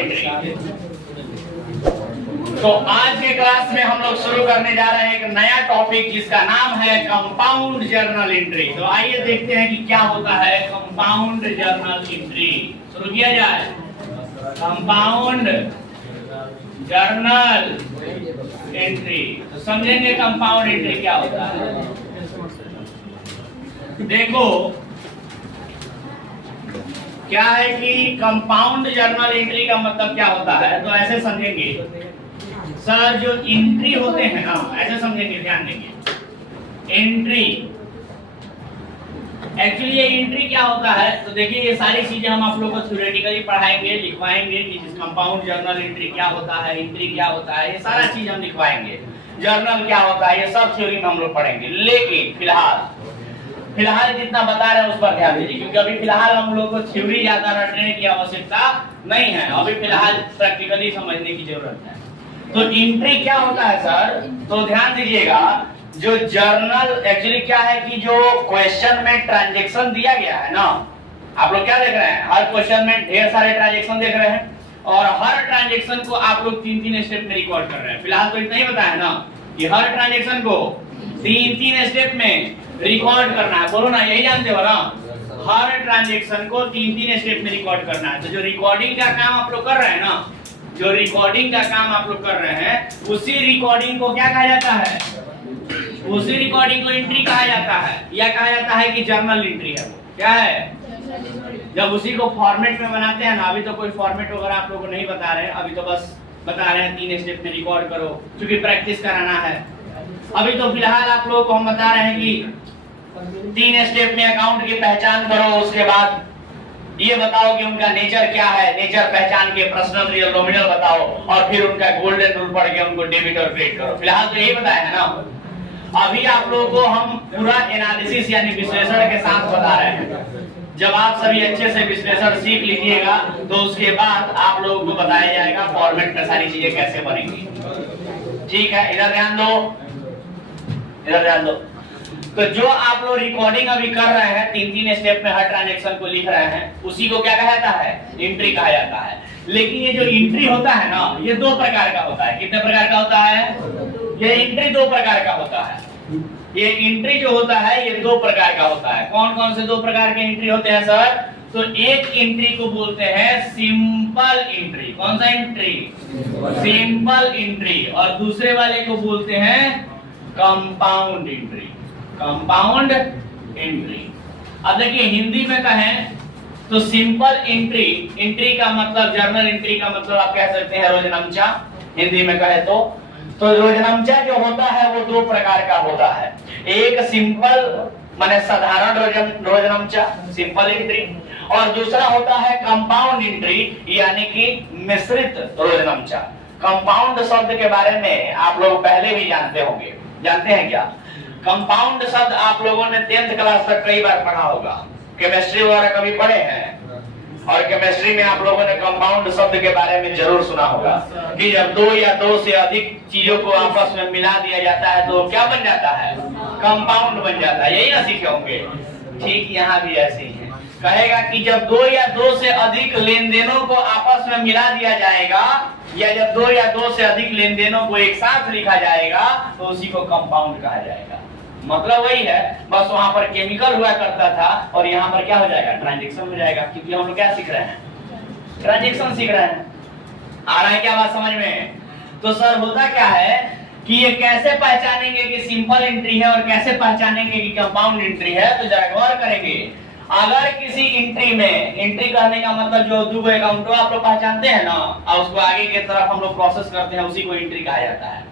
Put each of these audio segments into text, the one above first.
Entry. तो आज के क्लास में हम लोग शुरू करने जा रहे हैं एक नया टॉपिक जिसका नाम है कंपाउंड जर्नल एंट्री। तो आइए देखते हैं कि क्या होता है कंपाउंड जर्नल एंट्री। शुरू किया जाए। कंपाउंड जर्नल एंट्री, तो समझेंगे कंपाउंड एंट्री क्या होता है। देखो क्या है कि कंपाउंड जर्नल एंट्री का मतलब क्या होता है, तो ऐसे समझेंगे सर, जो एंट्री होते हैं ना, ऐसे समझेंगे, ध्यान देंगे। एंट्री एक्चुअली ये एंट्री क्या होता है, तो देखिए ये सारी चीजें हम आप लोगों को थ्योरेटिकली पढ़ाएंगे, लिखवाएंगे कि कंपाउंड जर्नल एंट्री क्या होता है, एंट्री क्या होता है, ये सारा चीज हम लिखवाएंगे। जर्नल क्या होता है, ये सब थ्योरी में हम लोग पढ़ेंगे। लेकिन फिलहाल जितना बता रहे हैं उस पर ध्यान दीजिए, क्योंकि अभी फिलहाल हम लोग को थ्योरी ज्यादा रटने की आवश्यकता नहीं है, अभी फिलहाल प्रैक्टिकली समझने की जरूरत है। तो एंट्री क्या होता है सर, तो ध्यान दीजिएगा, जो जर्नल एक्चुअली क्या है कि जो क्वेश्चन में ट्रांजैक्शन दिया गया है ना, आप लोग क्या देख रहे हैं, हर क्वेश्चन में ढेर सारे ट्रांजैक्शन देख रहे हैं और हर ट्रांजैक्शन को आप लोग 3-3 स्टेप में रिकॉर्ड कर रहे हैं। फिलहाल तो इतना ही बताया ना कि हर ट्रांजैक्शन को 3-3 स्टेप में रिकॉर्ड करना है। बोलो ना, यही जानते हो ना, हर ट्रांजैक्शन को 3-3 स्टेप में रिकॉर्ड करना है। तो जो रिकॉर्डिंग का काम आप लोग कर रहे हैं ना, जो रिकॉर्डिंग का काम आप लोग कर रहे हैं, उसी रिकॉर्डिंग को क्या कहा जाता है, उसी रिकॉर्डिंग को एंट्री कहा जाता है, या कहा जाता है कि जर्नल एंट्री है। वो क्या है, जब उसी को फॉर्मेट में बनाते हैं ना, अभी तो कोई फॉर्मेट वगैरह आप लोगों को नहीं बता रहे हैं, अभी तो बस बता रहे हैं 3 स्टेप में रिकॉर्ड करो, क्योंकि प्रैक्टिस कराना है। अभी तो फिलहाल आप लोगों को हम बता रहे हैं कि 3 स्टेप में अकाउंट की पहचान करो, उसके बाद ये बताओ कि उनका नेचर क्या है, नेचर पहचान के पर्सनल रियल नॉमिनल बताओ, और फिर उनका गोल्डन रूल पढ़ के उनको डेबिट और क्रेडिट करो। फिलहाल तो यही बताया है ना। अभी आप लोगों को हम पूरा एनालिसिस यानी विश्लेषण के साथ बता रहे हैं। जब आप सभी अच्छे से विश्लेषण सीख लीजिएगा तो उसके बाद आप लोगों को बताया जाएगा फॉर्मेट में सारी चीजें कैसे बनेंगी। ठीक है, इधर ध्यान दो, इधर ध्यान दो। तो जो आप लोग रिकॉर्डिंग अभी कर रहे हैं, 3-3 स्टेप में हर ट्रांजैक्शन को लिख रहे हैं, उसी को क्या कहा जाता है, एंट्री कहा जाता है। लेकिन ये जो एंट्री होता है ना, ये 2 प्रकार का होता है। कितने प्रकार का होता है, ये एंट्री 2 प्रकार का होता है। ये एंट्री जो होता है ये 2 प्रकार का होता है। कौन कौन से 2 प्रकार के एंट्री होते हैं सर, तो एक एंट्री को बोलते हैं सिंपल एंट्री। कौन सा एंट्री, सिंपल एंट्री। और दूसरे वाले को बोलते हैं कंपाउंड एंट्री, कंपाउंड एंट्री। अब देखिए हिंदी में कहें तो सिंपल एंट्री, एंट्री का मतलब, जर्नल एंट्री का मतलब आप कह सकते हैं रोजनामचा, हिंदी में कहे तो रोजनामचा जो होता है वो 2 प्रकार का होता है। एक सिंपल माने साधारण रोजनामचा, सिंपल एंट्री, और दूसरा होता है कंपाउंड एंट्री यानी कि मिश्रित रोजनामचा। कंपाउंड शब्द के बारे में आप लोग पहले भी जानते होंगे, जानते हैं क्या? कंपाउंड शब्द आप लोगों ने 10th क्लास तक कई बार पढ़ा होगा, केमिस्ट्री वगैरह कभी पढ़े हैं, और केमिस्ट्री में आप लोगों ने कंपाउंड शब्द के बारे में जरूर सुना होगा कि जब 2 या 2 से अधिक चीजों को आपस में मिला दिया जाता है तो क्या बन जाता है, कंपाउंड बन जाता है। यही ना सीखे होंगे। ठीक यहाँ भी ऐसे ही है, कहेगा कि जब 2 या 2 से अधिक लेन देनों को आपस में मिला दिया जाएगा, या जब 2 या 2 से अधिक लेन देनों को एक साथ लिखा जाएगा तो उसी को कंपाउंड कहा जाएगा। मतलब वही है, बस वहां पर केमिकल हुआ करता था और यहाँ पर क्या हो जाएगा, ट्रांजैक्शन हो जाएगा, क्योंकि हम लोग क्या सीख रहे हैं, ट्रांजैक्शन सीख रहे हैं। आ रहा है क्या बात समझ में? तो सर होता क्या है कि ये कैसे पहचानेंगे कि सिंपल एंट्री है और कैसे पहचानेंगे कि कंपाउंड एंट्री है, तो जरा गौर करेंगे। अगर किसी एंट्री में, एंट्री करने का मतलब जो 2 अकाउंट आप लोग पहचानते हैं ना, और उसको आगे की तरफ हम लोग प्रोसेस करते हैं, उसी को एंट्री कहा जाता है।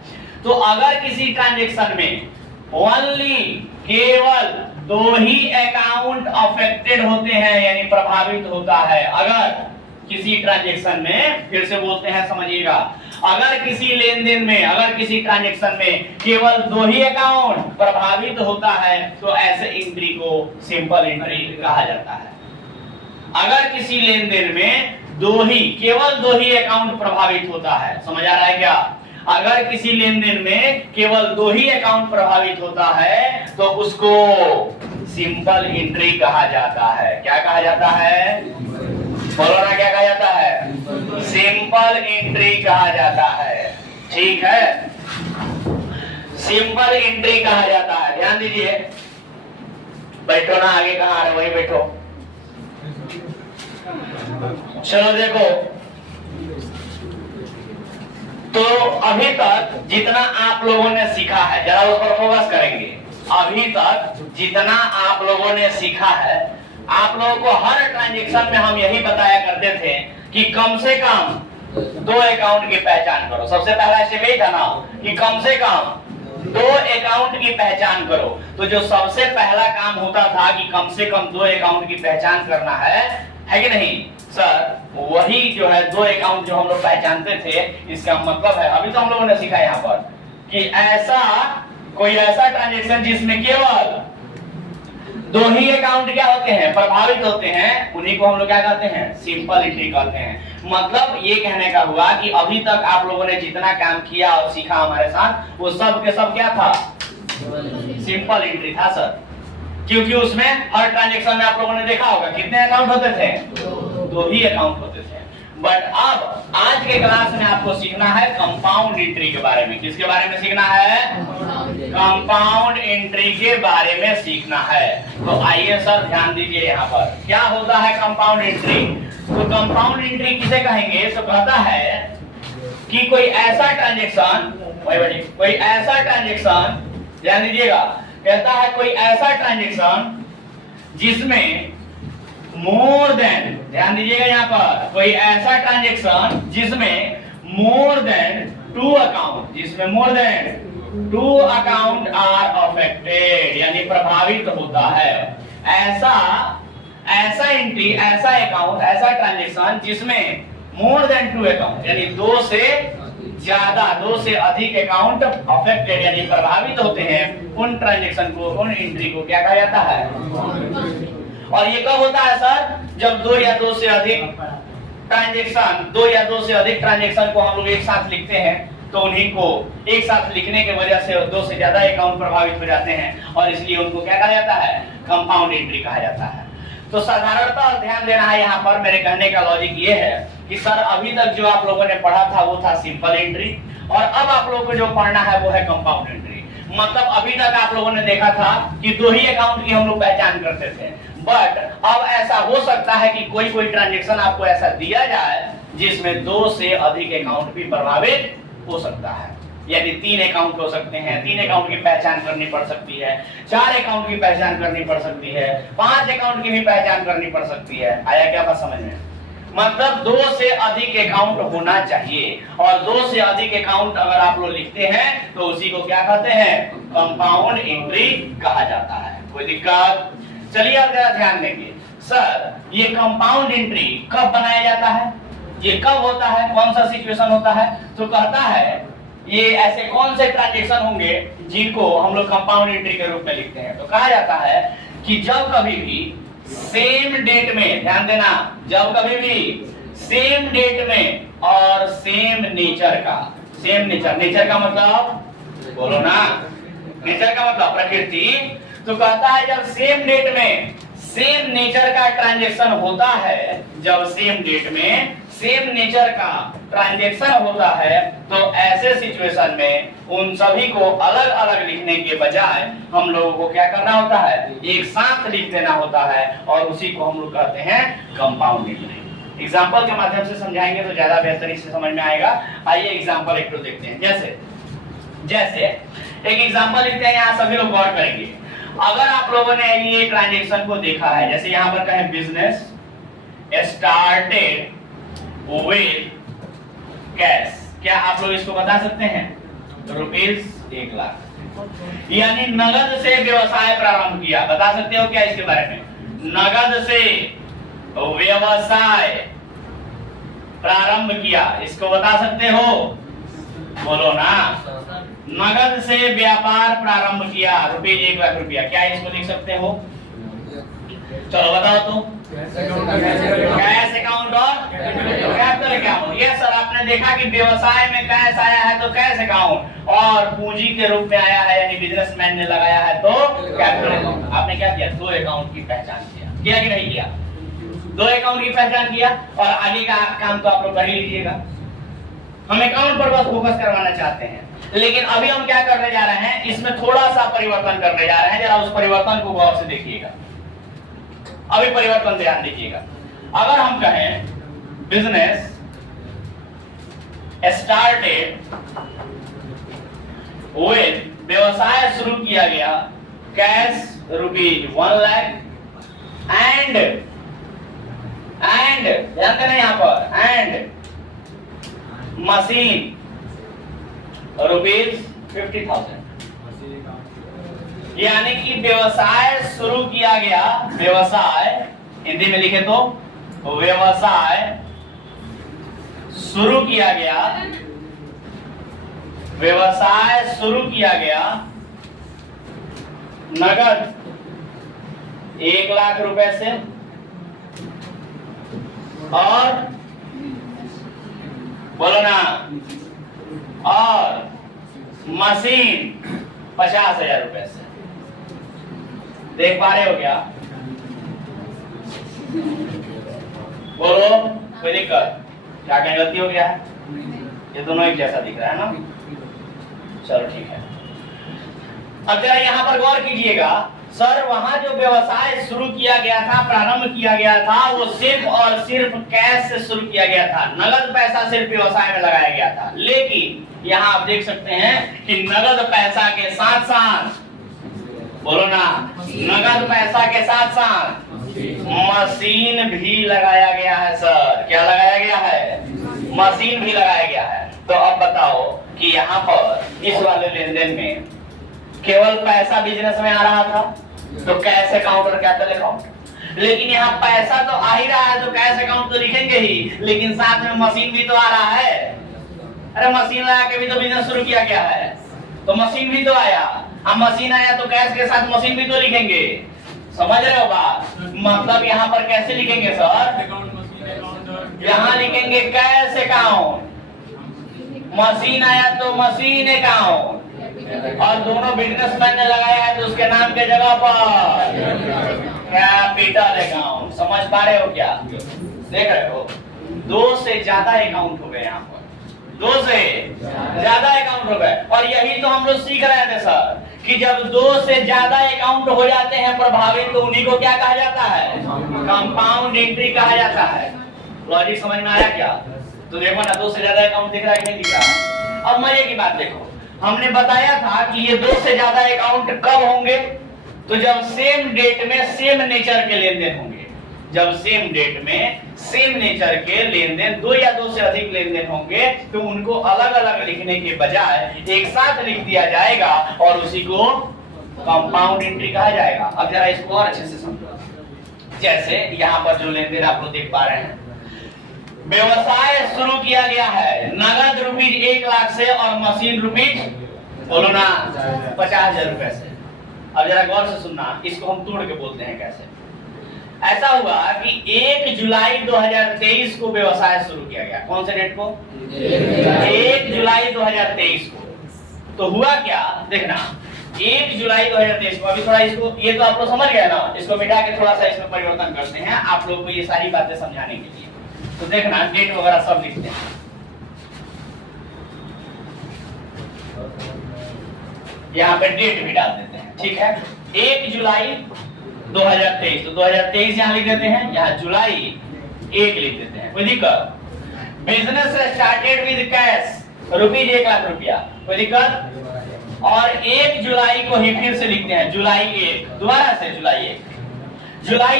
तो अगर किसी ट्रांजैक्शन में ओनली केवल 2 ही अकाउंट अफेक्टेड होते हैं यानी प्रभावित होता है, अगर किसी ट्रांजैक्शन में, फिर से बोलते हैं समझिएगा, अगर किसी लेन देन में, अगर किसी ट्रांजैक्शन में केवल 2 ही अकाउंट प्रभावित होता है तो ऐसे एंट्री को सिंपल एंट्री कहा जाता है। अगर किसी लेन देन में केवल 2 ही अकाउंट प्रभावित होता है, समझ आ रहा है क्या? अगर किसी लेन देन में केवल 2 ही अकाउंट प्रभावित होता है तो उसको सिंपल एंट्री कहा जाता है। क्या कहा जाता है, बोलो ना, क्या कहा जाता है, सिंपल सिंपल एंट्री कहा जाता है। ठीक है, सिंपल एंट्री कहा जाता है। ध्यान दीजिए, बैठो ना, आगे कहाँ आ रहे, वहीं बैठो। चलो देखो, तो अभी तक जितना आप लोगों ने सीखा है, जरा उस पर फोकस करेंगे। अभी तक जितना आप लोगों ने सीखा है, आप लोगों को हर ट्रांजैक्शन में हम यही बताया करते थे कि कम से कम 2 अकाउंट की पहचान करो। सबसे पहला स्टेप यही था ना कि कम से कम 2 अकाउंट की पहचान करो। तो जो सबसे पहला काम होता था कि कम से कम 2 अकाउंट की पहचान करना है कि नहीं सर? वही जो है 2 अकाउंट जो हम लोग पहचानते थे, इसका मतलब है अभी तो हम लोगों ने सीखा यहाँ पर कि ऐसा कोई ऐसा ट्रांजैक्शन जिसमें केवल 2 ही अकाउंट क्या होते हैं, प्रभावित होते हैं, उन्हीं को हम लोग क्या कहते हैं, सिंपल एंट्री कहते हैं। मतलब ये कहने का हुआ कि अभी तक आप लोगों ने जितना काम किया और सीखा हमारे साथ, वो सब के सब क्या था, सिंपल एंट्री था सर। क्योंकि उसमें हर ट्रांजैक्शन में आप लोगों ने देखा होगा कितने अकाउंट होते थे, 2 ही अकाउंट होते थे। बट अब आज के क्लास में आपको सीखना है कंपाउंड एंट्री के बारे में। किसके बारे में सीखना है? कंपाउंड एंट्री के बारे में सीखना है। तो आइए सर ध्यान दीजिए, यहाँ पर क्या होता है कंपाउंड एंट्री। तो कंपाउंड एंट्री किसे कहेंगे? तो कहता है कि कोई ऐसा ट्रांजैक्शन, कोई ऐसा ट्रांजैक्शन, ध्यान दीजिएगा, कहता है कोई ऐसा ट्रांजैक्शन जिसमें मोर देन, ध्यान दीजिएगा यहाँ पर, कोई ऐसा ट्रांजैक्शन जिसमें मोर देन 2 अकाउंट, जिसमें more than 2 account are affected, यानी प्रभावित होता है। ऐसा एंट्री, ऐसा अकाउंट, ऐसा ट्रांजैक्शन जिसमें मोर देन 2 अकाउंट, यानी 2 से ज्यादा, 2 से अधिक अकाउंट अफेक्टेड यानी प्रभावित होते हैं, उन ट्रांजैक्शन को, उन एंट्री को क्या कहा जाता है? और ये कब होता है सर? जब 2 या 2 से अधिक ट्रांजैक्शन, 2 या 2 से अधिक ट्रांजैक्शन को हम लोग एक साथ लिखते हैं, तो उन्हीं को एक साथ लिखने की वजह से 2 से ज्यादा अकाउंट प्रभावित हो जाते हैं, और इसलिए उनको क्या कहा जाता है? कंपाउंड एंट्री कहा जाता है। तो साधारणतः ध्यान देना है यहाँ पर, मेरे कहने का लॉजिक ये है कि सर अभी तक जो आप लोगों ने पढ़ा था वो था सिंपल एंट्री, और अब आप लोगों को जो पढ़ना है वो है कंपाउंड एंट्री। मतलब अभी तक आप लोगों ने देखा था कि 2 ही अकाउंट की हम लोग पहचान करते थे, बट अब ऐसा हो सकता है कि कोई ट्रांजैक्शन आपको ऐसा दिया जाए जिसमें 2 से अधिक अकाउंट भी प्रभावित हो सकता है। यानी 3 अकाउंट हो सकते हैं, 3 अकाउंट की पहचान करनी पड़ सकती है, 4 अकाउंट की पहचान करनी पड़ सकती है, 5 अकाउंट की भी पहचान करनी पड़ सकती है। आया क्या बात समझ में? मतलब 2 से अधिक अकाउंट होना चाहिए, और 2 से अधिक अकाउंट अगर आप लोग लिखते हैं तो उसी को क्या कहते हैं? कंपाउंड एंट्री कहा जाता है। कोई दिक्कत? चलिए आप जरा ध्यान देंगे, सर ये कंपाउंड एंट्री कब बनाया जाता है, ये कब होता है, कौन सा सिचुएशन होता है? तो कहता है ये ऐसे कौन से ट्रांजैक्शन होंगे जिनको हम लोग कंपाउंड एंट्री के रूप में लिखते हैं। तो कहा जाता है कि जब कभी भी सेम डेट में, ध्यान देना, जब कभी भी सेम डेट में और सेम नेचर का, सेम नेचर का मतलब बोलो ना, नेचर का मतलब प्रकृति। तो कहता है जब सेम डेट में सेम नेचर का ट्रांजैक्शन होता है, जब सेम डेट में सेम नेचर का ट्रांजैक्शन होता है, तो ऐसे सिचुएशन में उन सभी को अलग अलग लिखने के बजाय हम लोगों को क्या करना होता है? एक साथ लिख देना होता है, और उसी को हम लोग कहते हैं कंपाउंड एंट्री। एग्जांपल के माध्यम से समझाएंगे तो ज्यादा बेहतरी से समझ में आएगा। आइए एग्जांपल एक तो देखते हैं। जैसे एक एग्जांपल लिखते हैं, यहाँ सभी लोग गौर करेंगे। अगर आप लोगों ने ये ट्रांजैक्शन को देखा है, जैसे यहाँ पर कहें बिजनेस स्टार्टेड विद कैश, क्या आप लोग इसको बता सकते हैं? ₹1 लाख, यानी नगद से व्यवसाय प्रारंभ किया। बता सकते हो क्या इसके बारे में? नगद से व्यवसाय प्रारंभ किया, इसको बता सकते हो? बोलो ना। नगद से व्यापार प्रारंभ किया, ₹1 लाख, क्या इसको लिख सकते हो? चलो बताओ तो। कैश अकाउंट और कैपिटल अकाउंट। यस सर, आपने देखा कि व्यवसाय में कैश आया है तो कैश अकाउंट, और पूंजी के रूप में आया है यानी बिजनेसमैन ने लगाया है तो कैपिटल अकाउंट। आपने क्या किया? 2 अकाउंट की पहचान किया कि नहीं किया? दो अकाउंट की पहचान किया और आगे का काम तो आप लोग कर ही लीजिएगा। हम अकाउंट पर बस फोकस करवाना चाहते हैं, लेकिन अभी हम क्या करने जा रहे हैं, इसमें थोड़ा सा परिवर्तन करने जा रहे हैं। जरा उस परिवर्तन को गौर से देखिएगा, अभी परिवर्तन ध्यान दीजिएगा। अगर हम कहें बिजनेस स्टार्टेड विद, व्यवसाय शुरू किया गया, कैश ₹1 लाख एंड ध्यान देना यहां पर, एंड मशीन ₹50,000। यानी कि व्यवसाय शुरू किया गया, व्यवसाय हिंदी में लिखे तो व्यवसाय शुरू किया गया, व्यवसाय शुरू किया गया नगद 1 लाख रुपए से और बोलो ना, और मशीन 50,000 रुपए से। देख पा रहे हो क्या? बोलो, कोई दिक्कत? क्या कहीं गलती हो गया है? ये दोनों एक जैसा दिख रहा है ना? चलो ठीक है। अब जरा यहाँ पर गौर कीजिएगा, सर वहां जो व्यवसाय शुरू किया गया था, प्रारंभ किया गया था, वो सिर्फ और सिर्फ कैश से शुरू किया गया था, नगद पैसा सिर्फ व्यवसाय में लगाया गया था। लेकिन यहाँ आप देख सकते हैं कि नगद पैसा के साथ साथ, बोलो ना, नगद पैसा के साथ साथ मशीन भी लगाया गया है। सर क्या लगाया गया है? मशीन भी लगाया गया है। तो अब बताओ कि यहाँ पर इस वाले लेन-देन में केवल पैसा बिजनेस में आ रहा था, तो कैश अकाउंट और कैपिटल अकाउंट। लेकिन यहाँ पैसा तो आ ही रहा है, तो कैश अकाउंट तो लिखेंगे ही, लेकिन साथ में मशीन भी तो आ रहा है। अरे मशीन लगा के भी तो बिजनेस शुरू किया गया है, तो मशीन भी तो आया। अब मशीन आया तो कैश के साथ मशीन भी तो लिखेंगे। समझ रहे हो बात? मतलब यहाँ पर कैसे लिखेंगे सर? यहाँ लिखेंगे कैश अकाउंट, मशीन आया तो मशीन अकाउंट, और दोनों बिजनेसमैन ने लगाया है तो उसके नाम के जगह पर कैपिटल अकाउंट। समझ पा रहे हो क्या? देख रहे हो, 2 से ज्यादा अकाउंट हो गए यहाँ पर, 2 से ज्यादा अकाउंट हो गए। और यही तो हम लोग सीख रहे थे सर, कि जब 2 से ज्यादा अकाउंट हो जाते हैं प्रभावित, तो उन्हीं को क्या कहा जाता है? कंपाउंड एंट्री कहा जाता है। लॉजिक समझ में आया क्या? तो देखो ना, 2 से ज्यादा अकाउंट दिख रहा है कि नहीं दिख रहा? अब मजे की बात देखो, हमने बताया था कि ये 2 से ज्यादा अकाउंट कब होंगे? तो जब सेम डेट में सेम नेचर के लेन देन होंगे। जब सेम डेट में सेम नेचर के लेन देन, 2 या 2 से अधिक लेन देन होंगे, तो उनको अलग अलग लिखने के बजाय एक साथ लिख दिया जाएगा और उसी को कंपाउंड एंट्री कहा जाएगा। अब जरा इसको और अच्छे से समझो। जैसे यहाँ पर जो लेन देन आप लोग देख पा रहे हैं, व्यवसाय शुरू किया गया है नगद ₹1 लाख से और मशीन बोलो ना 50,000 रुपए से। अब जरा गौर से सुनना, इसको हम तोड़ के बोलते हैं कैसे। ऐसा हुआ कि 1 जुलाई 2023 को व्यवसाय शुरू किया गया। कौन से डेट को? 1 जुलाई 2023 को। तो हुआ क्या देखना, 1 जुलाई 2023 को, अभी थोड़ा इसको, ये तो आप लोग समझ गए ना, इसको मिटा के थोड़ा सा इसमें परिवर्तन करते हैं आप लोग को ये सारी बातें समझाने के लिए। तो देखना, डेट वगैरह सब लिखते हैं। यहाँ पे डेट भी डाल देते हैं, ठीक है। 1 जुलाई 2023, तो 2023 यहाँ लिख देते हैं, यहाँ जुलाई 1 लिख देते हैं, कोई दिक्कत? Business started with cash ₹1 lakh, कोई दिक्कत? और 1 जुलाई को ही फिर से लिखते हैं, जुलाई 1, दोबारा से जुलाई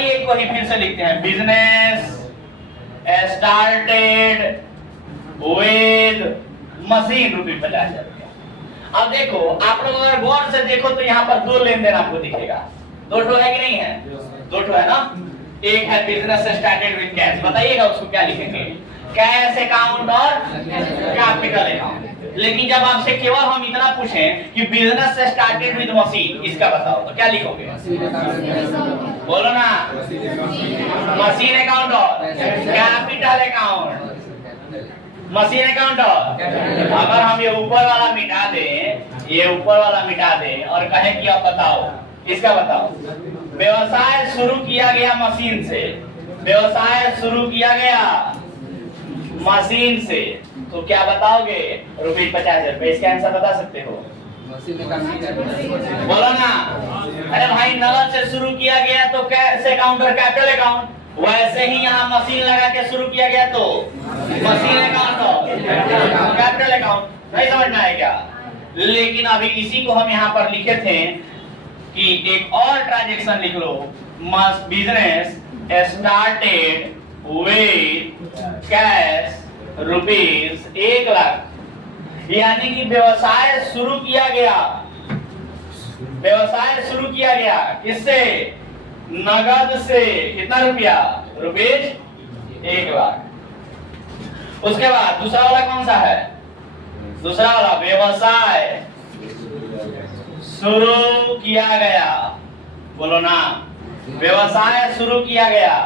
1 को ही फिर से लिखते हैं, बिजनेस स्टार्टेड विद मशीन ₹50,000। अब देखो, आप लोग अगर गौर से देखो तो यहाँ पर 2 लेन देन आपको दिखेगा। 2 ठो है कि नहीं है? 2 ठो है ना। एक है बिजनेस स्टार्टेड विद कैश, बताइएगा उसको क्या लिखेंगे? कैश अकाउंट और कैपिटल अकाउंट। लेकिन जब आपसे केवल हम इतना पूछें कि बिजनेस स्टार्टेड विद मशीन, इसका बताओ, तो क्या लिखोगे? बोलो ना, मशीन अकाउंट और कैपिटल अकाउंट। मशीन अकाउंट और, अगर हम ये ऊपर वाला मिटा दें, ये ऊपर वाला मिटा दें और कहें कि आप बताओ, इसका बताओ। व्यवसाय शुरू किया गया मशीन से, व्यवसाय शुरू किया गया मशीन से, तो क्या बताओगे? ₹50,000। इसका आंसर बता सकते हो? बोलो ना। अरे भाई नगद से शुरू किया गया तो कैसे अकाउंट और कैपिटल अकाउंट, वैसे ही यहाँ मशीन लगा के शुरू किया गया तो मशीन अकाउंट और कैपिटल अकाउंट। नहीं समझ में आया क्या? लेकिन अभी इसी को हम यहाँ पर लिखे थे कि एक और ट्रांजैक्शन लिख लो, बिजनेस स्टार्टेड विद कैश ₹1,00,000, यानी कि व्यवसाय शुरू किया गया, व्यवसाय शुरू किया गया किससे? नगद से। कितना रुपया? ₹1,00,000। उसके बाद दूसरा वाला कौन सा है? दूसरा वाला व्यवसाय शुरू किया गया, बोलो ना। व्यवसाय शुरू किया गया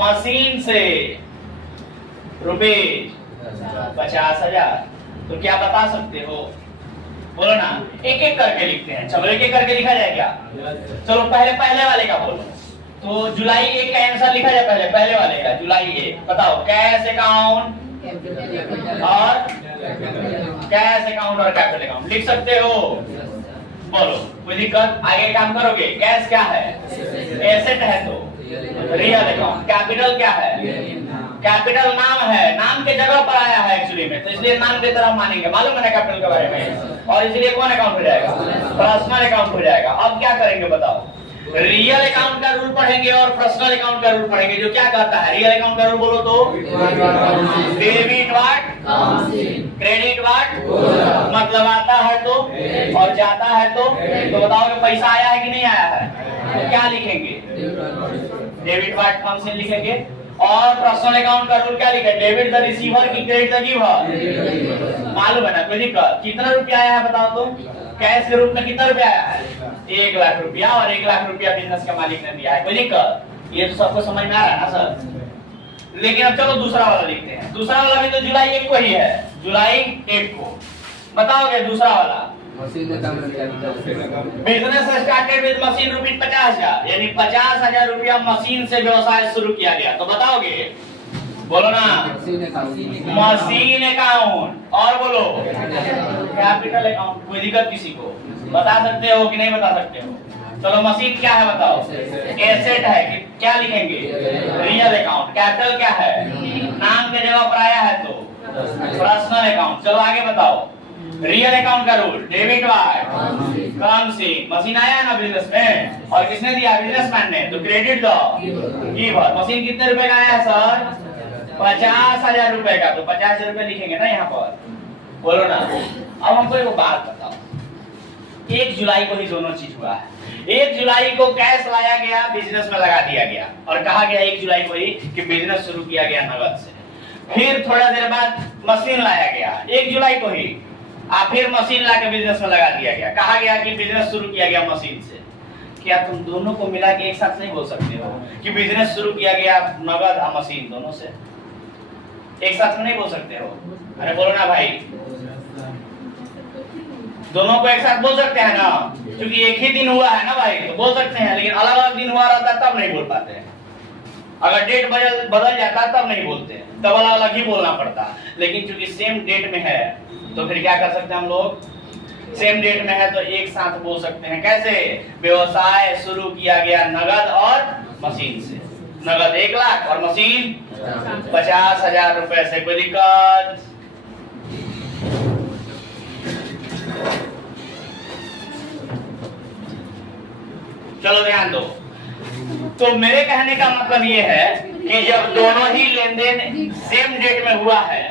मशीन से ₹50,000। तो क्या बता सकते हो? बोलो ना। एक एक करके लिखते हैं। चलो एक एक करके लिखा जाए क्या? चलो पहले वाले का बोलो। तो जुलाई 1 का आंसर लिखा जाए पहले वाले का। जुलाई 1 बताओ। कैश अकाउंट और कैपिटल अकाउंट लिख सकते हो? बोलो। कोई दिक्कत? आगे काम करोगे? कैश क्या है? एसेट है तो रियल अकाउंट। कैपिटल क्या है? कैपिटल नाम है, नाम के जगह पर आया है एक्चुअली में, तो इसलिए नाम की तरह मानेंगे। मालूम है ना कैपिटल के बारे में? और इसलिए कौन अकाउंट हो जाएगा? पर्सनल अकाउंट हो जाएगा। अब क्या करेंगे बताओ? रियल अकाउंट का रूल पढ़ेंगे और पर्सनल अकाउंट का रूल पढ़ेंगे। जो क्या कहता है? रियल अकाउंट का रूल बोलो तो डेबिट व्हाट, क्रेडिट व्हाट, मतलब आता है तो और जाता है तो बताओ कि पैसा आया है कि नहीं आया है? तो क्या लिखेंगे? डेबिट व्हाट कम से लिखेंगे। और पर्सनल अकाउंट का रूल क्या लिखे? डेबिट द रिसीवर की क्रेडिट द गिवर। मालूम है ना? कोई दिक्कत? कितना रुपया आया है बताओ तो? कैश के रूप में कितना रुपया आया है? ₹1,00,000, और ₹1,00,000 बिजनेस के मालिक ने दिया है। कोई दिक्कत? ये तो सबको समझ में आ रहा है ना सर? लेकिन अब चलो दूसरा वाला लिखते हैं। दूसरा वाला भी तो जुलाई 1 को ही है। जुलाई 1 को बताओगे दूसरा वाला? बिजनेस स्टार्टेड विद मशीन ₹50,000, यानी ₹50,000 मशीन से व्यवसाय शुरू किया गया। तो बताओगे? बोलो ना। मशीन अकाउंट और बोलो कैपिटल अकाउंट। कोई दिक्कत किसी को? बता सकते हो कि नहीं बता सकते हो? चलो मशीन क्या है बताओ? एसेट है। कि क्या लिखेंगे? Real account. कैपिटल क्या है? नाम के जगह पर आया है तो पर्सनल अकाउंट। चलो आगे बताओ। रियल अकाउंट का रूल डेबिट व्हाट, कम से। मशीन आया है ना बिजनेस में, और किसने दिया? बिजनेसमैन ने, तो क्रेडिट दो गिवर। मशीन कितने रुपए का आया है सर? ₹50,000 का। तो ₹50,000 लिखेंगे ना यहाँ पर? बोलो ना। अब हमको एक बात बताओ, 1 जुलाई को ही दोनों चीज हुआ है। 1 जुलाई को कैश लाया गया, बिजनेस में लगा दिया गया, और कहा गया 1 जुलाई को ही कि बिजनेस शुरू किया गया नगद से। फिर थोड़ा देर बाद मशीन लाया गया 1 जुलाई को ही, फिर मशीन ला के बिजनेस में लगा दिया गया, कहा गया कि बिजनेस शुरू किया गया मशीन से। क्या तुम दोनों को मिला के एक साथ नहीं बोल सकते हो कि बिजनेस शुरू किया गया नगद और मशीन दोनों से? एक साथ में नहीं बोल सकते हो? अरे बोलो ना भाई। दोनों को एक साथ बोल सकते हैं ना, क्योंकि एक ही दिन हुआ है ना भाई, तो बोल सकते हैं। लेकिन अलग अलग दिन हुआ रहता तब नहीं बोल पाते हैं। अगर डेट बदल जाता तब नहीं बोलते, तब अलग अलग ही बोलना पड़ता। लेकिन क्योंकि सेम डेट में है, तो फिर क्या कर सकते हैं हम लोग? सेम डेट में है तो एक साथ बोल सकते हैं। कैसे? व्यवसाय शुरू किया गया नगद और मशीन से। नगद 1,00,000 और मशीन 50,000 रुपए से। कोई दिक्कत? चलो ध्यान दो। तो मेरे कहने का मतलब ये है कि जब दोनों ही लेन देन सेम डेट में हुआ है,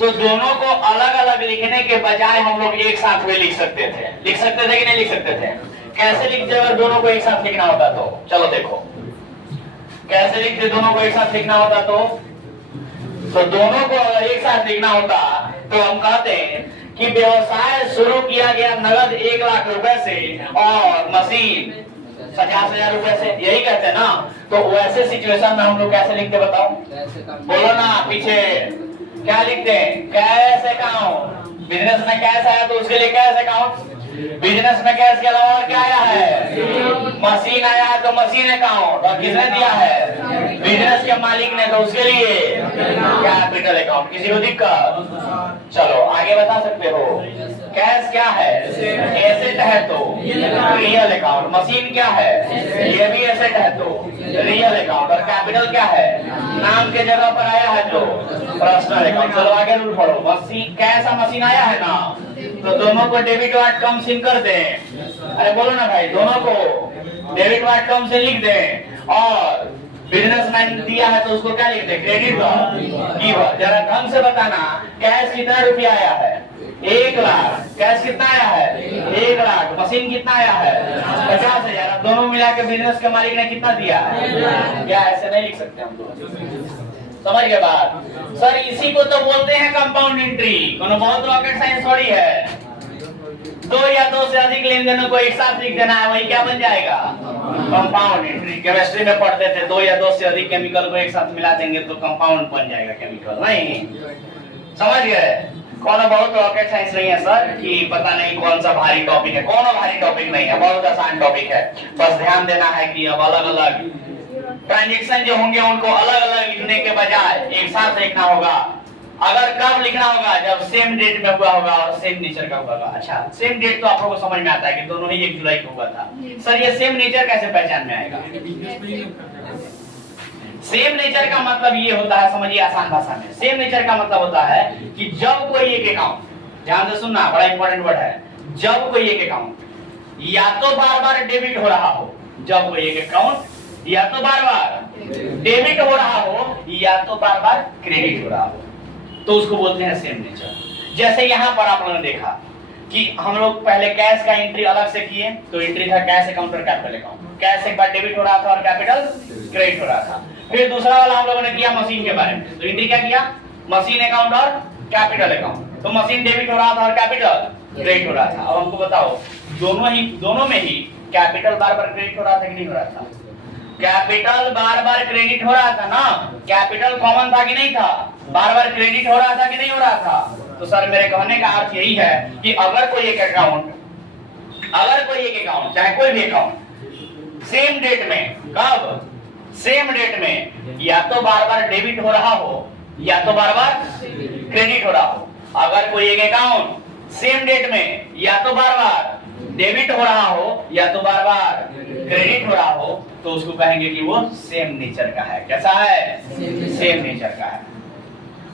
तो दोनों को अलग अलग लिखने के बजाय हम लोग एक साथ में लिख सकते थे। लिख सकते थे कि नहीं लिख सकते थे? कैसे लिखते अगर दोनों को एक साथ लिखना होता तो? चलो देखो कैसे लिखते दोनों को एक साथ लिखना होता तो दोनों को अगर एक साथ लिखना होता तो हम कहते हैं कि व्यवसाय शुरू किया गया नगद 1,00,000 रुपए से और मशीन 50,000 रुपए से। यही कहते हैं ना? तो वैसे सिचुएशन में हम लोग कैसे लिखते बताओ? बोलो ना। पीछे क्या लिखते हैं? Cash account. बिजनेस में कैश आया तो उसके लिए कैश अकाउंट। बिजनेस में कैश के अलावा और क्या आया है? मशीन आया है, तो मशीन अकाउंट। और किसने दिया है? बिजनेस के मालिक ने, तो उसके लिए कैपिटल अकाउंट। किसी को दिक्कत? चलो आगे बता सकते हो। कैश क्या है? एसेट है तो रियल अकाउंट। मशीन क्या है? ये भी एसेट है तो रियल अकाउंट। और कैपिटल क्या है? नाम के जगह पर आया है तो पर्सनल अकाउंट। चलो आगे रूल पढ़ो। मशीन, कैसा मशीन आया है ना, तो दोनों को डेबिट वार्ड कम सिन कर दें। अरे बोलो ना भाई, दोनों को डेबिट वार्ड कम से लिख दें। और बिजनेसमैन दिया है तो उसको क्या लिख दें? Credit giver. जरा ढंग से बताना, कैश कितना रुपया आया है? 1 लाख। कैश कितना आया है? 1 लाख। मशीन कितना आया है? 50,000। अब दोनों मिला के बिजनेस के मालिक ने कितना दिया है? क्या ऐसे नहीं लिख सकते हम लोग? समझ गए बात? सर इसी को तो बोलते हैं कंपाउंड एंट्री। कोनो बहुत रॉकेट साइंस थोड़ी है। 2 या 2 से अधिक लेन देनों को एक साथ लिख देना है, वही क्या बन जाएगा? Compound entry. केमिस्ट्री में पढ़ते थे 2 या 2 से अधिक केमिकल को एक साथ मिला देंगे तो कंपाउंड बन जाएगा केमिकल। नहीं समझ गए? कौन बहुत रॉकेट साइंस नहीं है सर कि पता नहीं कौन सा भारी टॉपिक है। कौन भारी टॉपिक नहीं है, बहुत आसान टॉपिक है। बस ध्यान देना है कि अब अलग अलग ट्रांजैक्शन जो होंगे उनको अलग अलग लिखने के बजाय एक साथ लिखना होगा। अगर कब लिखना होगा? जब सेम डेट में हुआ होगा और सेम नेचर का हुआ होगा। अच्छा, सेम डेट तो आप लोगों को समझ में आता है कि दोनों ही 1 जुलाई को हुआ था। सर ये सेम नेचर कैसे पहचान में आएगा? सेम नेचर का मतलब ये होता है, समझिए आसान भाषा में, सेम नेचर का मतलब होता है कि जब कोई एक अकाउंट, ध्यान से सुनना, बड़ा इंपॉर्टेंट वर्ड है, जब कोई एक अकाउंट या तो बार बार डेबिट हो रहा हो, जब कोई एक अकाउंट या तो बार बार डेबिट हो रहा हो या तो बार बार क्रेडिट हो रहा हो, तो उसको बोलते हैं सेम नेचर। जैसे यहाँ पर आप लोगों ने देखा कि हम लोग पहले कैश का एंट्री अलग से किए, तो एंट्री था कैश अकाउंट और कैपिटल अकाउंट। कैश एक बार डेबिट हो रहा था और कैपिटल क्रेडिट हो रहा था। फिर दूसरा वाला हम लोगों ने किया मशीन के बारे में, तो एंट्री क्या किया? मशीन अकाउंट और कैपिटल अकाउंट। तो मशीन डेबिट हो रहा था और कैपिटल क्रेडिट हो रहा था। अब हमको बताओ, दोनों में ही कैपिटल बार बार क्रेडिट हो रहा था कि नहीं हो रहा था? कैपिटल बार बार क्रेडिट हो रहा था ना। कैपिटल कॉमन था कि नहीं था? बार बार क्रेडिट हो रहा था कि नहीं हो रहा था? तो सर मेरे कहने का अर्थ यही है कि अगर कोई एक अकाउंट चाहे कोई भी अकाउंट सेम डेट में, कब? सेम डेट में या तो बार बार डेबिट हो रहा हो या तो बार बार क्रेडिट हो रहा हो। अगर कोई एक अकाउंट सेम डेट में या तो बार बार डेबिट हो रहा हो या तो बार बार क्रेडिट हो रहा हो, तो उसको कहेंगे कि वो सेम नेचर का है। कैसा है? सेम नेचर का है।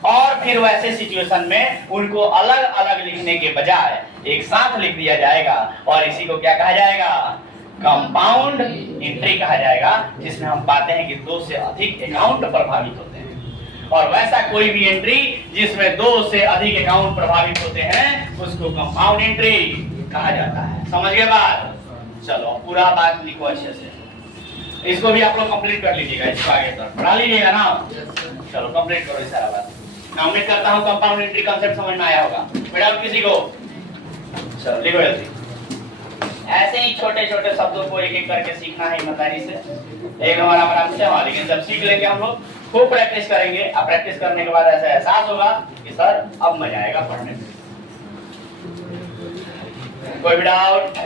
और फिर वैसे सिचुएशन में उनको अलग अलग लिखने के बजाय एक साथ लिख दिया जाएगा और इसी को क्या कहा जाएगा? कंपाउंड एंट्री कहा जाएगा, जिसमें हम पाते हैं कि 2 से अधिक अकाउंट प्रभावित होते हैं। और वैसा कोई भी एंट्री जिसमें 2 से अधिक अकाउंट प्रभावित होते हैं उसको कंपाउंड एंट्री कहा जाता है। समझ गए बात? चलो पूरा बात लिखो अच्छे से। इसको भी आप लोग कंप्लीट कर लीजिएगा, इसको आगे तक पढ़ा लीजिएगा ना। चलो कंप्लीट करो ये सारा बात। मैं उम्मीद करता हूँ कंपाउंड एंट्री कांसेप्ट समझ में आया होगा। बेटा किसी को चलो लिखो जल्दी। ऐसे ही छोटे छोटे शब्दों को एक एक करके सीखना है ईमानदारी से। एक हमारा आराम से हमारा, लेकिन जब सीख लेंगे हम लोग खूब प्रैक्टिस करेंगे। अब प्रैक्टिस करने के बाद ऐसा एहसास होगा कि सर अब मजा आएगा पढ़ने में। कोई भी डाउट?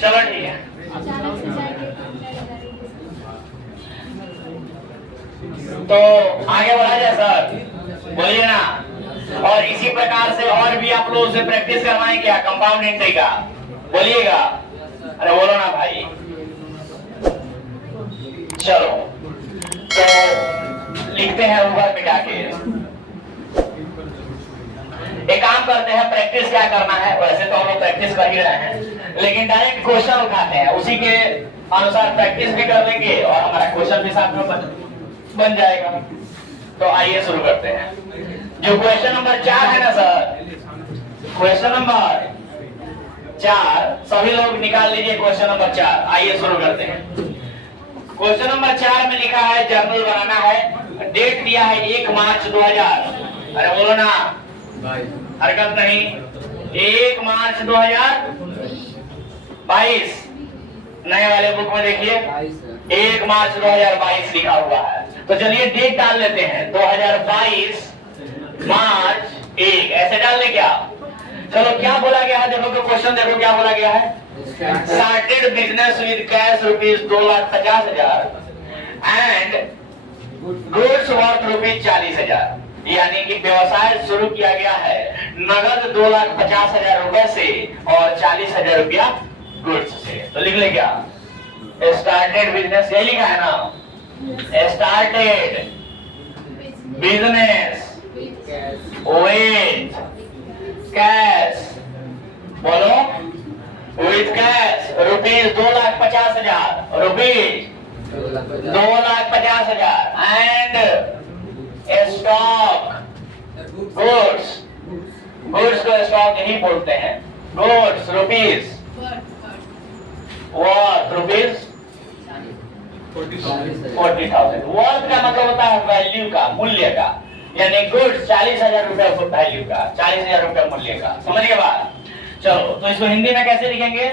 चलो ठीक है, तो आगे बढ़ा जाए सर, बोलिए ना। और इसी प्रकार से और भी आप लोगों से प्रैक्टिस करवाएं क्या कंपाउंड एंट्री का? बोलिएगा, अरे बोलो ना भाई। चलो तो लिखते हैं ऊपर मिटा के। एक काम करते हैं, प्रैक्टिस क्या करना है, वैसे तो हम लोग प्रैक्टिस कर ही रहे हैं, लेकिन डायरेक्ट क्वेश्चन उठाते हैं, उसी के अनुसार प्रैक्टिस भी कर लेंगे और हमारा क्वेश्चन भी साथ में बन जाएगा। तो आइए शुरू करते हैं। जो क्वेश्चन नंबर 4 है ना सर, क्वेश्चन नंबर 4 सभी लोग निकाल लीजिए। क्वेश्चन नंबर 4 आइए शुरू करते हैं। क्वेश्चन नंबर 4 में लिखा है जर्नल बनाना है, डेट दिया है 1 मार्च 2000। अरे बोलो ना, हरकत नहीं। 1 मार्च 2022 नए वाले बुक में देखिए 1 मार्च 2022 लिखा हुआ है। तो चलिए डेट डाल लेते हैं, 2022 मार्च एक, ऐसे डाल ले क्या। चलो क्या बोला गया है, देखो तो क्वेश्चन देखो क्या बोला गया है। Started business with cash rupees 2,50,000 and goods worth rupees 40,000। यानी कि व्यवसाय शुरू किया गया है नगद 2,50,000 रुपए से और 40,000 रुपया गुड्स से। तो लिख ले क्या, स्टार्टेड बिजनेस, यही लिखा है ना, स्टार्टेड बिजनेस विथ कैश, बोलो with cash rupees 2,50,000, rupees 2,50,000 and stock goods, goods को स्टॉक यही बोलते हैं, goods rupees worth rupees 40,000। Worth का मतलब होता है वैल्यू का, मूल्य का, यानी गुड्स 40,000 रुपए वैल्यू का, 40,000 रुपए मूल्य का। समझिए बात। चलो तो इसको हिंदी में कैसे लिखेंगे,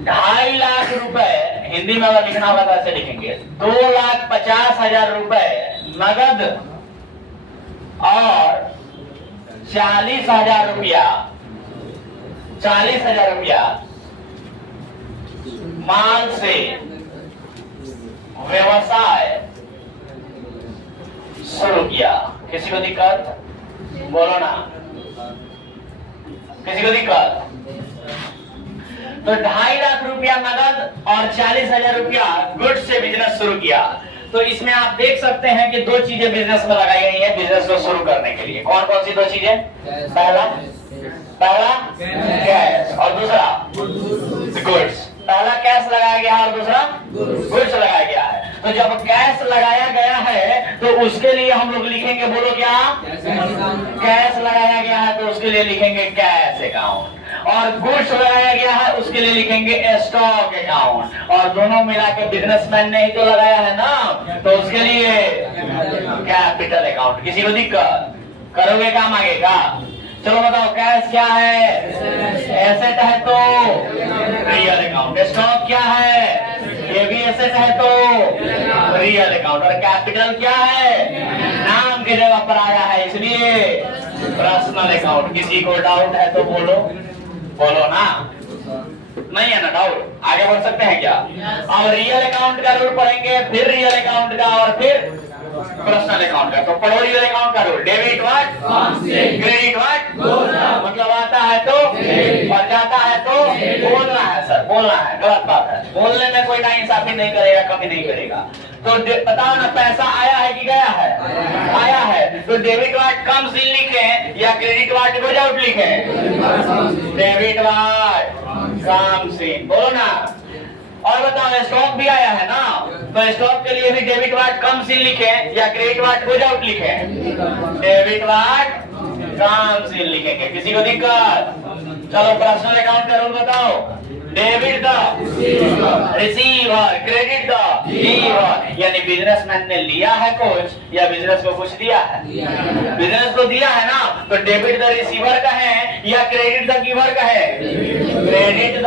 2.5 लाख रुपए हिंदी में अगर लिखना होगा तो ऐसे लिखेंगे, 2,50,000 रुपए नगद और 40,000 रुपया, 40,000 रुपया माल से व्यवसाय शुरू किया। किसी को दिक्कत, बोलो ना, किसी को दिक्कत। तो 2.5 लाख रुपया नगद और 40,000 रुपया गुड्स से बिजनेस शुरू किया। तो इसमें आप देख सकते हैं कि दो चीजें बिजनेस में लगाई गई है बिजनेस को शुरू करने के लिए। कौन कौन सी दो चीजें, पहला कैश और दूसरा गुड्स। पहला कैश लगाया गया है और दूसरा गुड्स लगाया गया है। तो जब कैश लगाया गया है तो उसके लिए हम लोग लिखेंगे, बोलो क्या, कैश लगाया गया है तो उसके लिए लिखेंगे कैश अकाउंट, और गुड्स लगाया गया है उसके लिए लिखेंगे स्टॉक अकाउंट। और दोनों मिला के बिजनेसमैन ने ही तो लगाया है ना, तो उसके लिए कैपिटल अकाउंट। किसी को दिक्कत, करोगे काम आगे का। चलो बताओ कैश क्या है, एसेट है तो रियल अकाउंट। स्टॉक क्या है, ये भी एसेट है तो रियल अकाउंट। और कैपिटल क्या है, नाम की जगह पर आया है इसलिए पर्सनल अकाउंट। किसी को डाउट है तो बोलो, बोलो ना, नहीं है ना डाउट, आगे बढ़ सकते हैं क्या। अब रियल अकाउंट का रूल पढ़ेंगे, फिर रियल अकाउंट का और फिर पर्सनल अकाउंट का। तो पढ़ो रियल अकाउंट का rule, debit what, credit what, मतलब आता है तो और जाता है तो बोलना है सर, बोलना है, गलत बात है। बोलने में कोई नाइंसाफी नहीं करेगा, कभी नहीं करेगा। तो बताओ ना, पैसा आया है कि गया है, आया है। तो डेबिट व्हाट कम्स इन लिखें या क्रेडिट व्हाट गोज आउट लिखें, डेबिट व्हाट कम्स इन, बोलो ना। और बताओ स्टॉक भी आया है ना, तो स्टॉक के लिए भी डेबिट व्हाट कम्स इन लिखें या क्रेडिट व्हाट गोज आउट लिखें, डेबिट व्हाट कम्स इन लिखेंगे। किसी को दिक्कत। चलो पर्सनल अकाउंट का रूल बताओ, debit the receiver, credit the giver. यानी बिजनेसमैन ने लिया है कुछ या बिजनेस को कुछ दिया है, बिजनेस को दिया है ना, तो डेबिट द रिसीवर कहें या क्रेडिट द गिवर कहें, क्रेडिट द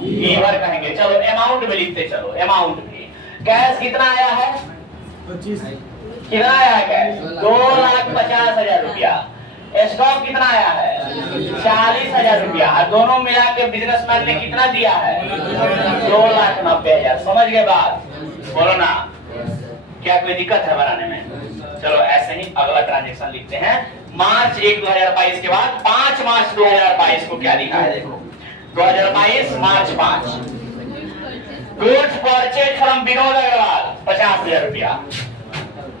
गिवर कहेंगे। चलो अमाउंट में लिखते चलो, अमाउंट भी। कैश कितना आया है, 25, कितना आया है कैश, 2,50,000 रुपया। स्टॉक कितना आया है, 40,000 रुपया। दोनों मिला के बिजनेसमैन ने कितना दिया है, 2,90,000। समझ गए बात, बोलो ना। क्या कोई दिक्कत है बनाने में। चलो ऐसे ही अगला ट्रांजेक्शन लिखते हैं। मार्च 1, 2022 के बाद 5 मार्च 2022 को क्या लिखा है, देखो 2022 March 5, goods purchase from Vinod Agarwal 50,000 रुपया।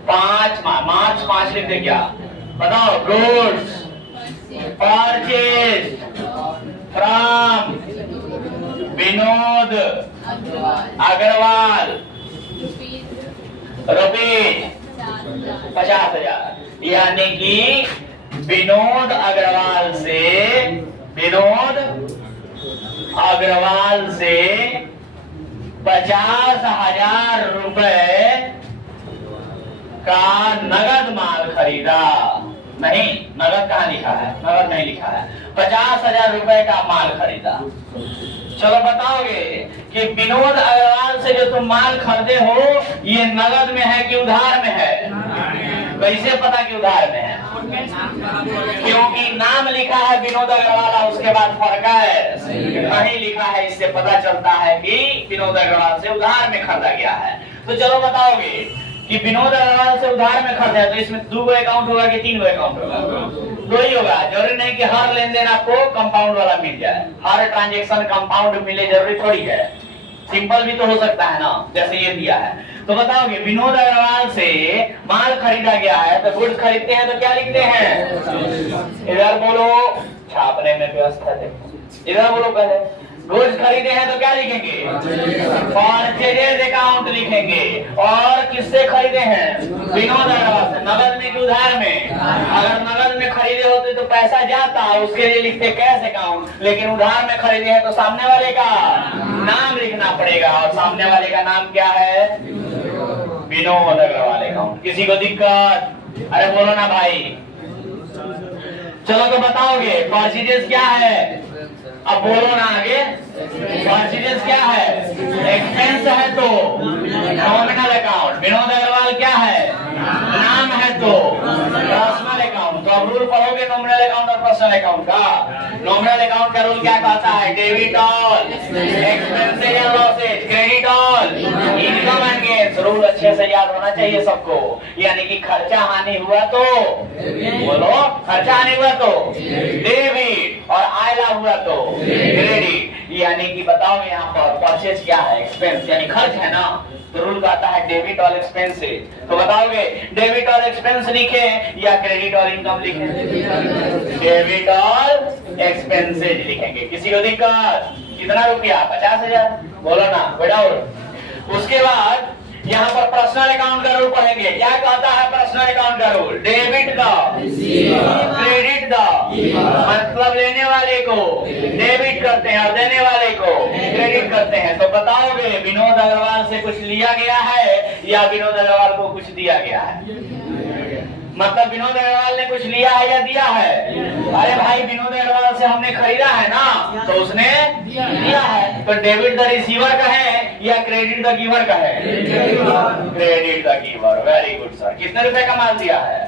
5 मार्च 5 लिखते क्या, बताओ, goods purchase from Vinod Agarwal rupees 50,000। यानी कि विनोद अग्रवाल से 50,000 रुपए का नगद माल खरीदा। नहीं, नगद कहाँ लिखा है, नगद नहीं लिखा है। 50,000 रुपए का माल खरीदा। चलो बताओगे कि विनोद अग्रवाल से जो तुम माल खरीदे हो ये नगद में है कि उधार में है, कैसे पता कि उधार में है, क्योंकि नाम लिखा है विनोद अग्रवाल, उसके बाद फर्क है नहीं लिखा है, इससे पता चलता है कि विनोद अग्रवाल से उधार में खरीदा गया है। तो चलो बताओगे कि विनोद अग्रवाल से उधार में खरीदा है, तो इसमें 2 अकाउंट होगा कि 3 अकाउंट होगा? 2 ही होगा। जरूरी नहीं कि हर लेन देन आपको कंपाउंड वाला मिल जाए, हर ट्रांजेक्शन कंपाउंड मिले जरूरी थोड़ी है, सिंपल भी तो हो सकता है ना, जैसे ये दिया है। तो बताओगे विनोद अग्रवाल से माल खरीदा गया है, तो गुड्स खरीदते हैं तो क्या लिखते हैं? इधर बोलो, छापने में व्यस्त है, इधर बोलो पहले। गुड्स खरीदे हैं तो क्या लिखेंगे? परचेजेज अकाउंट लिखेंगे। और किससे खरीदे हैं? विनोद अग्रवाल से। नगद में कि उधार में? अगर नगद में खरीदे होते तो पैसा जाता, उसके लिए लिखते कैश अकाउंट, लेकिन उधार में खरीदे हैं तो सामने वाले का नाम लिखना पड़ेगा, और सामने वाले का नाम क्या है? विनोद अग्रवाल अकाउंट। किसी को दिक्कत? अरे बोलो ना भाई। चलो तो बताओगे परचेजेज क्या है? अब बोलो ना आगे। परचेजेज क्या है? एक्सपेंस है तो नॉमिनल अकाउंट। विनोद अग्रवाल क्या है? नाम है तो पर्सनल अकाउंट। तो अब रूल पढ़ोगे नॉमिनल अकाउंट और पर्सनल अकाउंट का। नॉमिनल अकाउंट का रूल क्या कहता है? Debit all expenses and losses, credit all income and gains. Rule अच्छे से याद होना चाहिए सबको। यानी कि खर्चा हानि हुआ तो बोलो, खर्चा हानि हुआ तो डेबिट, और आय लाभ हुआ तो क्रेडिट। यानी कि बताओ यहाँ पर परचेज क्या है? एक्सपेंस, यानी खर्च है ना, तो रूल कहता है डेबिट और एक्सपेंसेस। तो बताओगे डेबिट और एक्सपेंस लिखे या क्रेडिट और इनकम लिखे? डेबिट और एक्सपेंसेस लिखेंगे। किसी को दिक्कत? कितना रुपया? 50,000। बोलो ना बेटा। उसके बाद यहाँ पर पर्सनल अकाउंट का रूल पढ़ेंगे। क्या कहता है पर्सनल अकाउंट का rule? Debit the credit the, मतलब लेने वाले को डेबिट करते हैं और देने वाले को क्रेडिट करते हैं। तो बताओगे विनोद अग्रवाल से कुछ लिया गया है या विनोद अग्रवाल को कुछ दिया गया है? मतलब विनोद अग्रवाल ने कुछ लिया है या दिया है? अरे भाई विनोद अग्रवाल से हमने खरीदा है ना, तो उसने दिया है। तो डेबिट द रिसीवर का है या क्रेडिट द गिवर का है? Credit the giver. Very good sir. कितने रुपए का माल दिया है?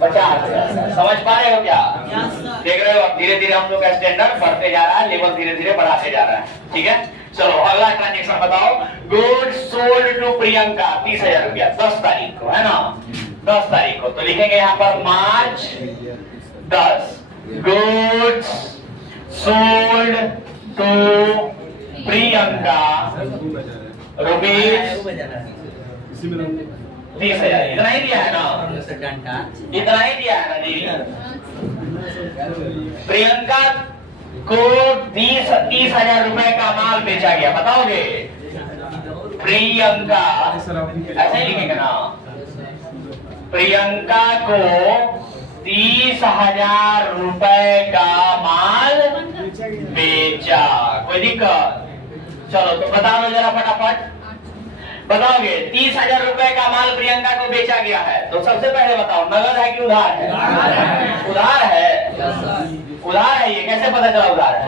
50,000। समझ पा रहे हो क्या? देख रहे हो अब धीरे धीरे हम लोग का स्टैंडर्ड बढ़ते जा रहा है, लेवल धीरे धीरे बढ़ाते जा रहा है। ठीक है, चलो अगला ट्रांजेक्शन बताओ। गुड्स सोल्ड टू प्रियंका 30,000 रुपया 10 तारीख को, है ना? 10 तारीख को। तो लिखेंगे यहाँ पर March 10 goods sold to Priyanka rupees 30,000। इतना ही दिया है ना? इतना ही दिया है ना जी? प्रियंका को 30,000 रुपए का माल बेचा गया। बताओगे प्रियंका, ऐसे ही लिखेंगे ना? प्रियंका को 30,000 रुपए का माल बेचा। कोई दिक्कत? चलो तो बता दो जरा फटाफट। बताओगे 30,000 रुपए का माल प्रियंका को बेचा गया है, तो सबसे पहले बताओ नगद है कि उधार है? उधार है। उधार है। ये कैसे पता चला उधार है?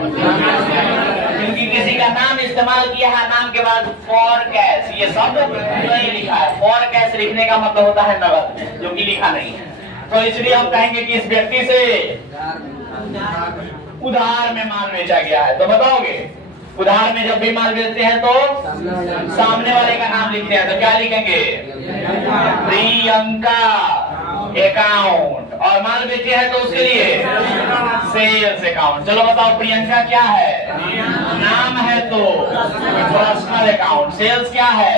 क्योंकि किसी का नाम इस्तेमाल किया है, नाम के बाद फॉर कैश ये शब्द नहीं लिखा है। फॉर कैश लिखने का मतलब होता है नगद में, जो कि लिखा नहीं है। तो इसलिए हम कहेंगे कि इस व्यक्ति से उधार में माल बेचा गया है। तो बताओगे उधार में जब भी माल बेचते हैं तो सामने वाले का नाम लिखते हैं, तो क्या लिखेंगे? प्रियंका अकाउंट। और माल बेचे हैं तो उसके लिए सेल्स अकाउंट। चलो बताओ प्रियंका क्या है? नाम है तो पर्सनल अकाउंट। सेल्स क्या है?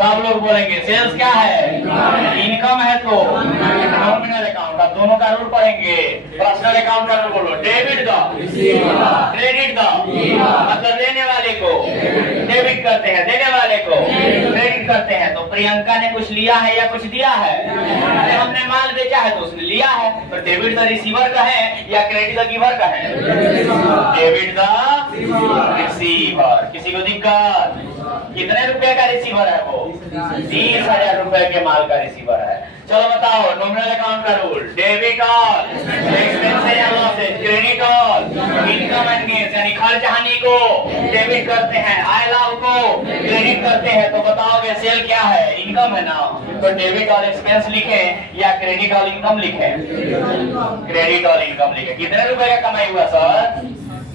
सब लोग बोलेंगे सेल्स क्या है? इनकम है तो नॉमिनल अकाउंट। अब दोनों का रूल पढ़ेंगे। पर्सनल अकाउंट का रूल बोलो। डेबिट द क्रेडिट द, मतलब लेने वाले को डेबिट करते हैं, देने वाले को क्रेडिट करते हैं। तो प्रियंका ने कुछ लिया है या कुछ दिया है? हमने माल बेचा है तो उसने लिया है। तो डेबिट द रिसीवर का है या क्रेडिट द गिवर का है? Debit the receiver. किसी को दिक्कत? कितने रुपए का रिसीवर है वो? 30,000 रुपए के माल का रिसीवर है। चलो बताओ नॉमिनल अकाउंट का rule. Debit all expenses and losses, creditor income and gains यानी खर्च हानि को डेबिट करते हैं, आय लाभ को क्रेडिट करते हैं। तो बताओगे सेल क्या है? इनकम है ना। तो डेबिट और एक्सपेंस लिखे या क्रेडिट और इनकम लिखे? क्रेडिट और इनकम लिखे। कितने रुपए का कमाई हुआ सर?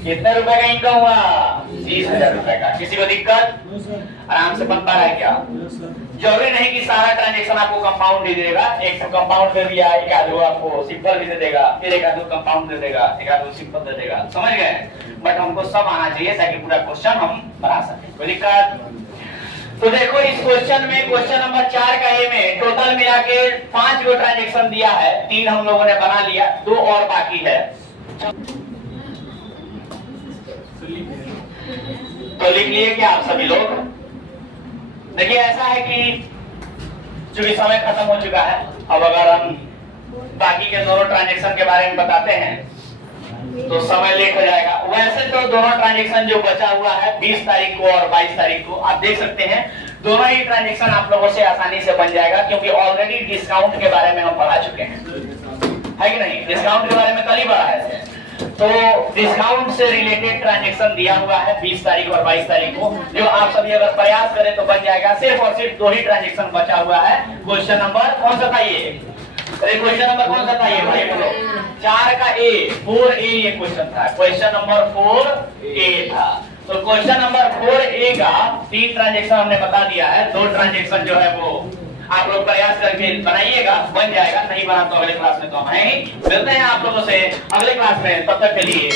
कितने रुपए का इनकम हुआ? 30,000 रुपए का। किसी को दिक्कत? आराम से बन पा रहा है क्या? जरूरी नहीं कि सारा ट्रांजेक्शन आपको कंपाउंड दे देगा। एक तो कंपाउंड दे दिया, एक आधो आपको सिंपल भी दे देगा, फिर एक आधो कंपाउंड दे देगा, एक आधो सिंपल दे देगा। समझ गए? बट हमको सब आना चाहिए ताकि पूरा क्वेश्चन हम बना सके। कोई दिक्कत? तो देखो इस क्वेश्चन में, क्वेश्चन नंबर 4 का ए में टोटल मिला के 5 गो ट्रांजेक्शन दिया है, 3 हम लोगों ने बना लिया, 2 और बाकी है। तो लिख लिए क्या आप सभी लोग? देखिए ऐसा है कि चूंकि समय खत्म हो चुका है, अब अगर हम बाकी के दोनों ट्रांजेक्शन के बारे में बताते हैं तो समय लेट हो जाएगा। वैसे तो दोनों ट्रांजेक्शन जो बचा हुआ है 20 तारीख को और 22 तारीख को, आप देख सकते हैं दोनों ही ट्रांजेक्शन आप लोगों से आसानी से बन जाएगा, क्योंकि ऑलरेडी डिस्काउंट के बारे में हम पढ़ा चुके हैं, है कि नहीं? डिस्काउंट के बारे में कल ही पढ़ा है। तो डिस्काउंट से रिलेटेड ट्रांजेक्शन दिया हुआ है 20 तारीख और 22 तारीख को, जो आप सभी अगर प्रयास करें तो बन जाएगा। सिर्फ और सिर्फ 2 ही ट्रांजेक्शन बचा हुआ है। क्वेश्चन नंबर कौन सा था ये? अरे क्वेश्चन नंबर कौन सा था ये? 4 का ए, 4A ये क्वेश्चन था। क्वेश्चन नंबर 4A था। तो क्वेश्चन नंबर 4A का 3 ट्रांजेक्शन हमने बता दिया है। 2 ट्रांजेक्शन जो है वो आप लोग प्रयास करके बनाइएगा, बन जाएगा। नहीं बना तो अगले क्लास में तो हम हैं ही। मिलते हैं आप लोगों से अगले क्लास में, तब तक के लिए